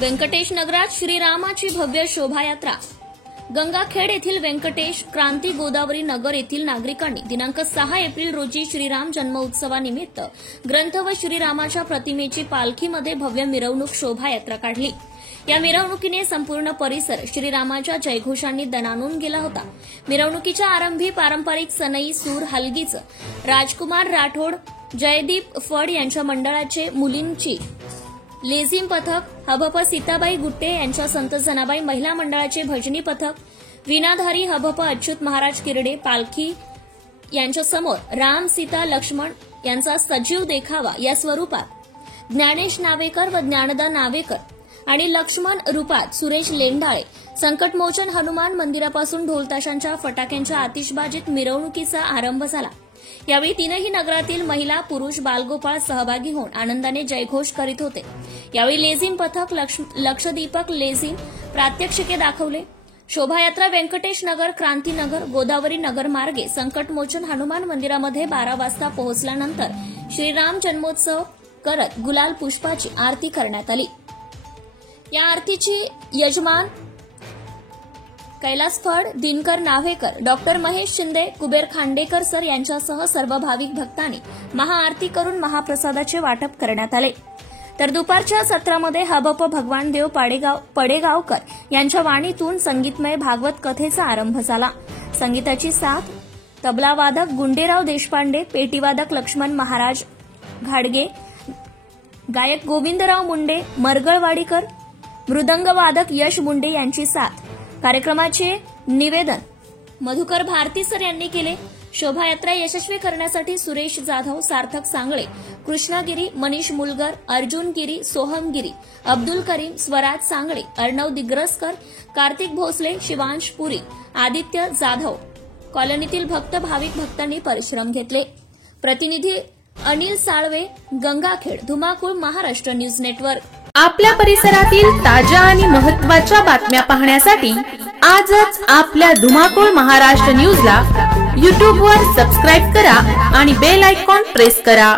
व्यंकटेश नगरात श्रीरामाची भव्य शोभायात्रा। गंगाखेड येथील व्यंकटेश क्रांती गोदावरी नगर येथील नागरिकांनी दिनांक 6 एप्रिल रोजी श्रीराम जन्म उत्सवानिमित्त ग्रंथ व श्रीरामाच्या प्रतिमेची पालखीमध्ये भव्य मिरवणूक शोभायात्रा काढली। या मिरवणुकीने संपूर्ण परिसर श्रीरामाच्या जयघोषांनी दणाणून गेला होता। मिरवणुकीच्या आरंभी पारंपरिक सनई सूर हलगीच राजकुमार राठोड, जयदीप फड यांच्या मंडळाचे मुलींची लेझिम पथक, हभप सीताबाई गुट्टे यांच्या संत जनाबाई महिला मंडळाचे भजनी पथक, विनाधारी हभप अच्युत महाराज किरडे पालखी यांच्या समोर राम सीता लक्ष्मण यांचा सजीव देखावा या स्वरूपात ज्ञानेश नावेकर व ज्ञानदा नावेकर आणि लक्ष्मण रूपात सुरेश लेंडाळे संकटमोचन हनुमान मंदिरापासून ढोलताशांच्या फटाक्यांच्या आतिषबाजीत मिरवणुकीचा आरंभ झाला। यावेळी तीनही नगरातील महिला पुरुष बालगोपाळ सहभागी होऊन आनंदाने जयघोष करीत होते। यावेळी लेझिम पथक लक्षदीपक लेझिम प्रात्यक्षिके दाखवले। शोभायात्रा व्यंकटेश नगर, क्रांतीनगर, गोदावरी नगर मार्गे संकटमोचन हनुमान मंदिरामध्ये 12 वाजता पोहोचल्यानंतर श्रीराम जन्मोत्सव करत गुलाल पुष्पाची आरती करण्यात आली। या आरतीची यजमान कैलास फड, दिनकर नाव्हेकर, डॉक्टर महेश शिंदे, कुबेर खांडेकर सर यांच्यासह सर्व भाविक भक्तांनी महाआरती करून महाप्रसादाचे वाटप करण्यात आले। तर दुपारच्या सत्रामध्ये हभप भगवान देव पडेगावकर यांच्या वाणीतून संगीतमय भागवत कथेचा आरंभ झाला। संगीताची साथ तबलावादक गुंडेराव देशपांडे, पेटीवादक लक्ष्मण महाराज घाडगे, गायक गोविंदराव मुंडे, मरगळवाडीकर, मृदंगवादक यश मुंडे यांची साथ। कार्यक्रमाचे निवेदन मधुकर भारती सर यांनी केले। शोभायात्रा यशस्वी करण्यासाठी सुरेश जाधव, सार्थक सांगळे, कृष्णागिरी, मनीष मुलगर, अर्जुन गिरी, सोहम गिरी, अब्दुल करीम, स्वराज सांगळे, अर्णव दिग्रसकर, कार्तिक भोसले, शिवांश पुरी, आदित्य जाधव कॉलनीतील भाविक भक्तांनी परिश्रम घेतले। प्रतिनिधी अनिल साळवे, गंगाखेड, धुमाकूळ, महाराष्ट्र न्यूज नेटवर्क। आपल्या परिसरातील ताज्या आणि महत्त्वाच्या बातम्या पाहण्यासाठी आजच आपल्या धुमाकूळ महाराष्ट्र न्यूजला YouTube वर सबस्क्राइब करा आणि बेल आयकॉन प्रेस करा।